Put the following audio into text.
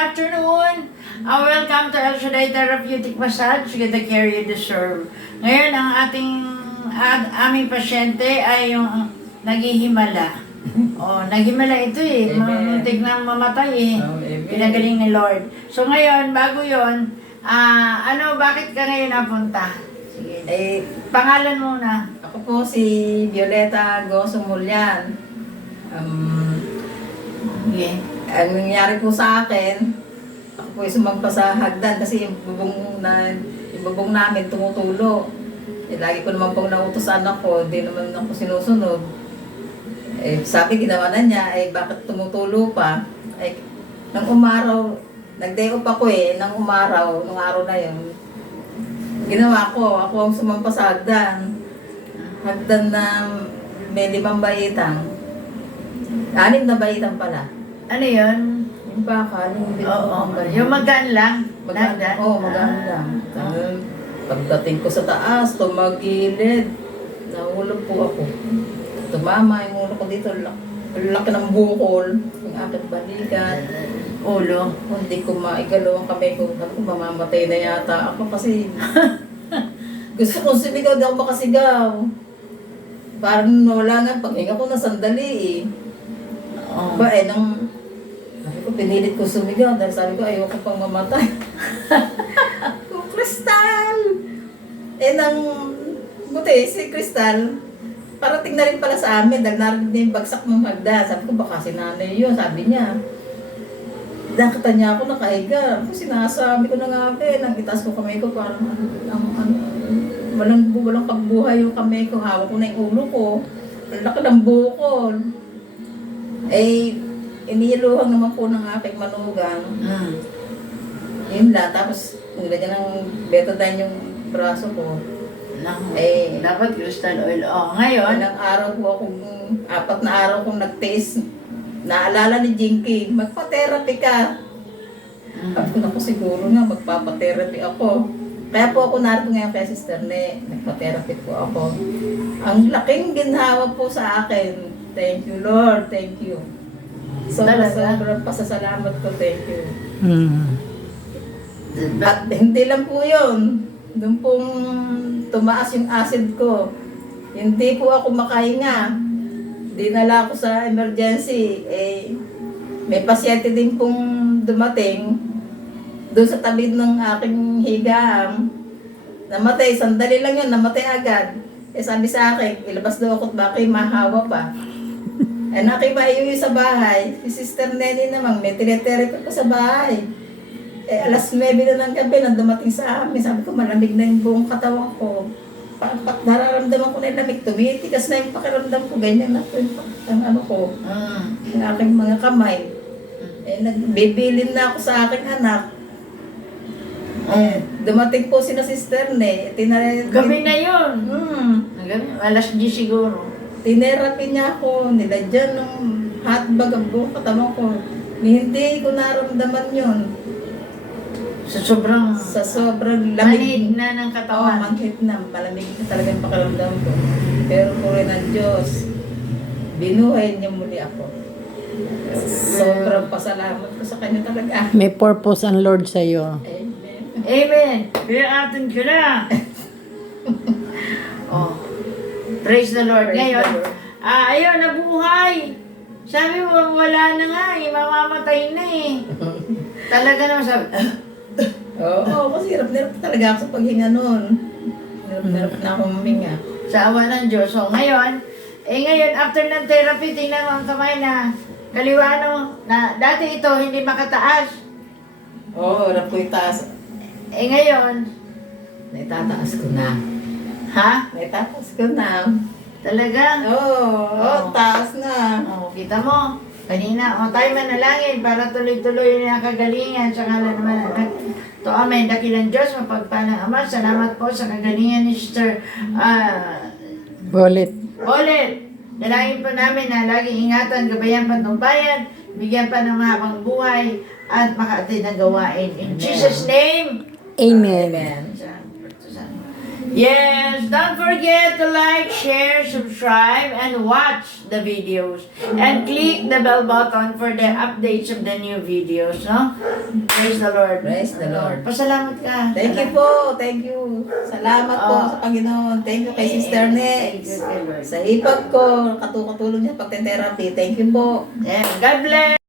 Afternoon! Welcome to El Shaddai Therapeutic Massage with the care you deserve. Ngayon, ang aming pasyente ay yung naghihimala. Naghimala ito eh. Muntik na mamatay eh. Pinagaling ni Lord. So ngayon, bago yon, bakit ka ngayon napunta? Sige. Pangalan muna. Ako po si Violeta Goso Mulyan. Okay. Ang nangyari po sa akin, ako po ay sumagpa sa hagdan kasi yung bubong namin tumutulo. Lagi ko naman pong nautosan ako, di naman ako sinusunod. Sabi ginawa na niya, bakit tumutulo pa? Nang umaraw, nag-day off ako nang umaraw, nung araw na yun. Ginawa ko, ako ang sumampa sa hagdan. Hagdan na may 5 baitang. 6 na baitang pala. Ano yun? Yung bakal, Yung magaan lang? Magaan lang. Pagdating ko sa taas, tumagilid. Nahulog po ako. Tumama yung ulo ko dito. Laki ng bukol. Yung aking balikat. Ulo. Hindi ko maigalaw ang kamay ko. Sabi ko, mamamatay na yata ako kasi gusto kong sumigaw, di ako makasigaw. Parang wala nga, paghinga ko na sandali sabi ko, pinilit ko sumigaw dahil sabi ko, ayoko pang mamatay. Crystal! Buti, si Crystal, parating na rin pala sa amin dahil narinig na yung bagsak ng hagdan. Sabi ko, baka si nanay yun, sabi niya. Nakita niya ako nakahiga. Ako sinasabi ko na nga nang itaas ko kamay ko, parang walang pagbuhay yung kamay ko. Hawak ko na yung ulo ko. Laki ng bukol. Iniluhang naman po ng aking manugang. Yun lang. Tapos, nilagyan ng betadine yung braso ko. Dapat crystal oil. Ngayon? Ilang araw po akong, 4 na araw kong nag-taste. Naalala ni Jinky, magpa-therapy ka. Sabi ko na po siguro nga, magpapa-therapy ako. Kaya po ako narito ngayon kay Sister Ne. Nagpa-therapy po ako. Ang laking ginhawa po sa akin. Thank you, Lord. Thank you. Sobrang pasasalamat ko. Thank you. At hindi lang po yun. Doon pong tumaas yung acid ko. Hindi po ako makahinga. Dinala ako sa emergency. May pasyente din pong dumating doon sa tabi ng aking higaam. Namatay. Sandali lang yun. Namatay agad. Sabi sa akin, ilabas daw ako at baka mahawa pa. Nakipaiuwi sa bahay. Si Sister Nenny naman, may tine-therapy pa sa bahay. Alas 9 na ng gabi nang dumating sa amin. Sabi ko, malamig na yung buong katawan ko. Nararamdaman ko na yung lamig. Tumitigas na yung pakiramdam ko. Ganyan na po yung yung aking mga kamay. Nagbibilin na ako sa aking anak. Dumating po si na Sister Ne. Gabi na yun. Alas 10 siguro. Tinerapy niya ako, nilagyan ng hotbag ang buong katawan ko. Hindi ko naramdaman yun. Sa sobrang lamig manhid na ng katawan. Manhid na, malamig na talaga yung pakiramdam ko. Pero po rin ang Diyos, binuhay niya muli ako. Sobrang pasalamat ko sa Kanya talaga. May purpose ang Lord sa iyo. Amen. Amen. Kaya atin ka na. Praise the Lord. Ngayon, ayun, nabuhay. Sabi mo, wala na nga mamamatay na Talaga naman sabi. Oo, kasi hirap talaga ako sa paghinga noon. Hirap na akong huminga. Sa awa ng Diyos. So, ngayon, after ng therapy, tingnan mo ang kamay na kaliwa na dati ito hindi makataas. Oo, hirap ko itaas. Ngayon, naitataas ko na. Ha? Naitataas ko na. Talaga? Oo, taas na. Kita mo. Kanina, tayo manalangin para tuloy-tuloy na kagalingan sa ngalan naman. To amen, dakilang Diyos, mapagpalang Ama, salamat po sa kagalingan ni Sister Bolet. Dalangin po namin na laging ingatan, gabayan, patnubayan, bigyan pa ng mahabang buhay, at makaatid ng gawain. In Jesus' name, Amen. Amen. Yes, don't forget to like, share, subscribe, and watch the videos. And click the bell button for the updates of the new videos, no? Praise the Lord. Praise the Lord. Pasalamat ka. Thank you po. Thank you. Salamat po sa Panginoon. Thank you kay Sister Thank Nex. you, Lord. Sa ipag ko, katulong niya pagte-therapy. Thank you po. Yeah, God bless.